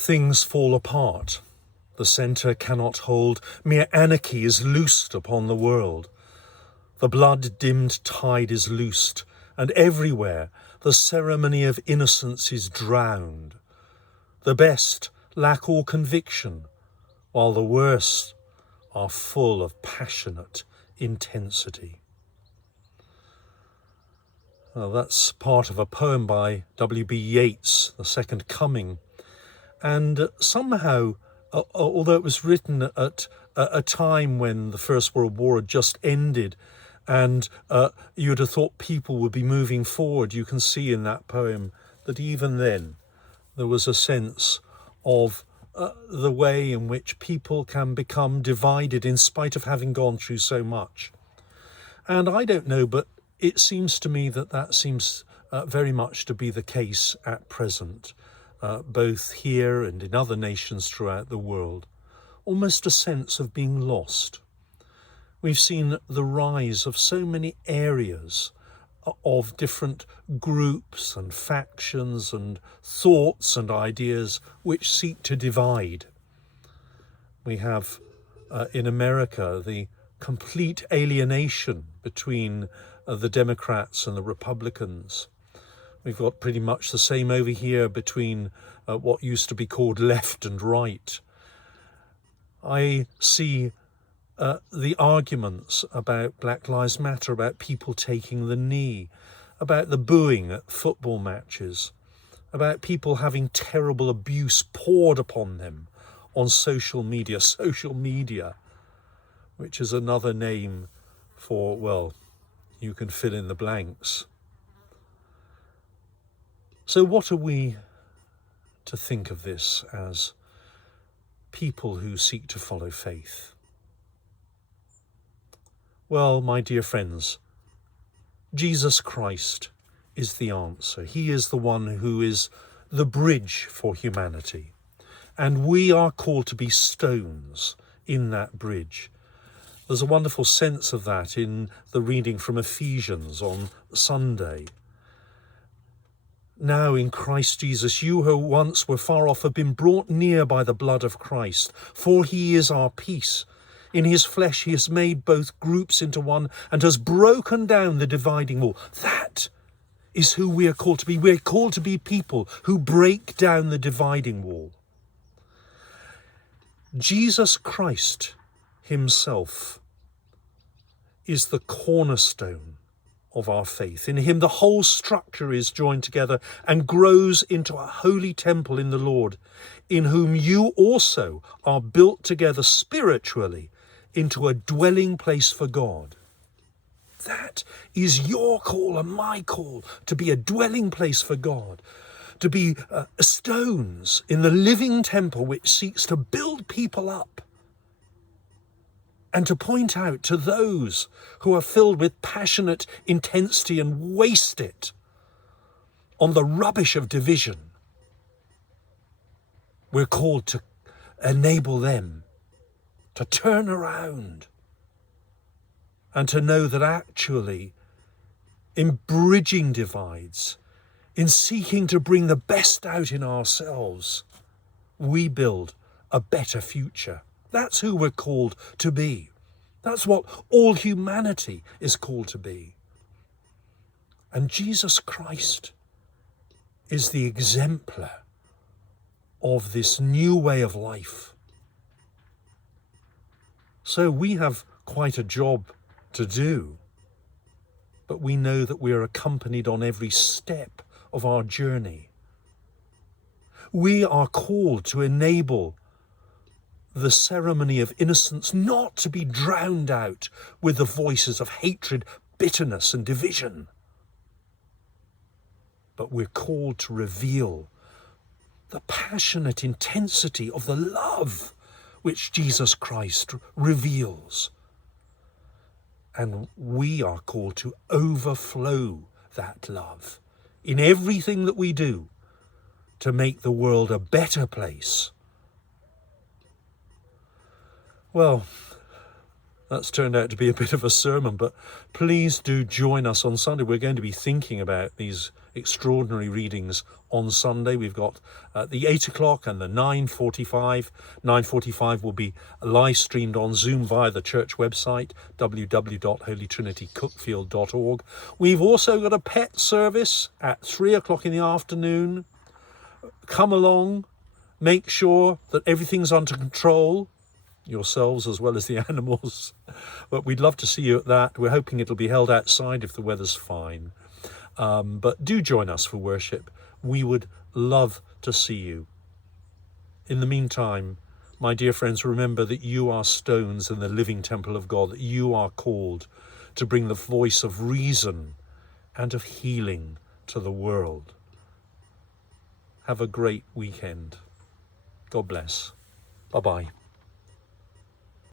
Things fall apart. The centre cannot hold. Mere anarchy is loosed upon the world. The blood-dimmed tide is loosed, and everywhere the ceremony of innocence is drowned. The best lack all conviction, while the worst are full of passionate intensity. Well, that's part of a poem by W.B. Yeats, The Second Coming. And somehow, although it was written at a time when the First World War had just ended, and you'd have thought people would be moving forward, you can see in that poem that even then there was a sense of the way in which people can become divided in spite of having gone through so much. And I don't know, but it seems to me that seems very much to be the case at present, both here and in other nations throughout the world. Almost a sense of being lost. We've seen the rise of so many areas of different groups and factions and thoughts and ideas which seek to divide. We have in America the complete alienation between the Democrats and the Republicans. We've got pretty much the same over here between what used to be called left and right. I see the arguments about Black Lives Matter, about people taking the knee, about the booing at football matches, about people having terrible abuse poured upon them on social media, which is another name for, well, you can fill in the blanks. So what are we to think of this as people who seek to follow faith? Well, my dear friends, Jesus Christ is the answer. He is the one who is the bridge for humanity. And we are called to be stones in that bridge. There's a wonderful sense of that in the reading from Ephesians on Sunday. Now in Christ Jesus, you who once were far off have been brought near by the blood of Christ, for he is our peace. In his flesh he has made both groups into one and has broken down the dividing wall. That is who we are called to be. We are called to be people who break down the dividing wall. Jesus Christ himself is the cornerstone of our faith. In him the whole structure is joined together and grows into a holy temple in the Lord, in whom you also are built together spiritually into a dwelling place for God. That is your call and my call, to be a dwelling place for God, to be stones in the living temple which seeks to build people up, and to point out to those who are filled with passionate intensity and waste it on the rubbish of division. We're called to enable them to turn around and to know that actually in bridging divides, in seeking to bring the best out in ourselves, we build a better future. That's who we're called to be. That's what all humanity is called to be. And Jesus Christ is the exemplar of this new way of life. So we have quite a job to do, but we know that we are accompanied on every step of our journey. We are called to enable the ceremony of innocence not to be drowned out with the voices of hatred, bitterness and division. But we're called to reveal the passionate intensity of the love which Jesus Christ reveals. And we are called to overflow that love in everything that we do to make the world a better place. Well, That's turned out to be a bit of a sermon, but please do join us on Sunday. We're going to be thinking about these extraordinary readings on Sunday. We've got the 8 o'clock and the 9:45. 9:45 will be live streamed on Zoom via the church website, www.holytrinitycookfield.org. We've also got a pet service at 3 o'clock in the afternoon. Come along, make sure that everything's under control, yourselves as well as the animals. But we'd love to see you at that. We're hoping it'll be held outside if the weather's fine. But do join us for worship. We would love to see you. In the meantime, my dear friends, remember that you are stones in the living temple of God, that you are called to bring the voice of reason and of healing to the world. Have a great weekend. God bless. Bye-bye.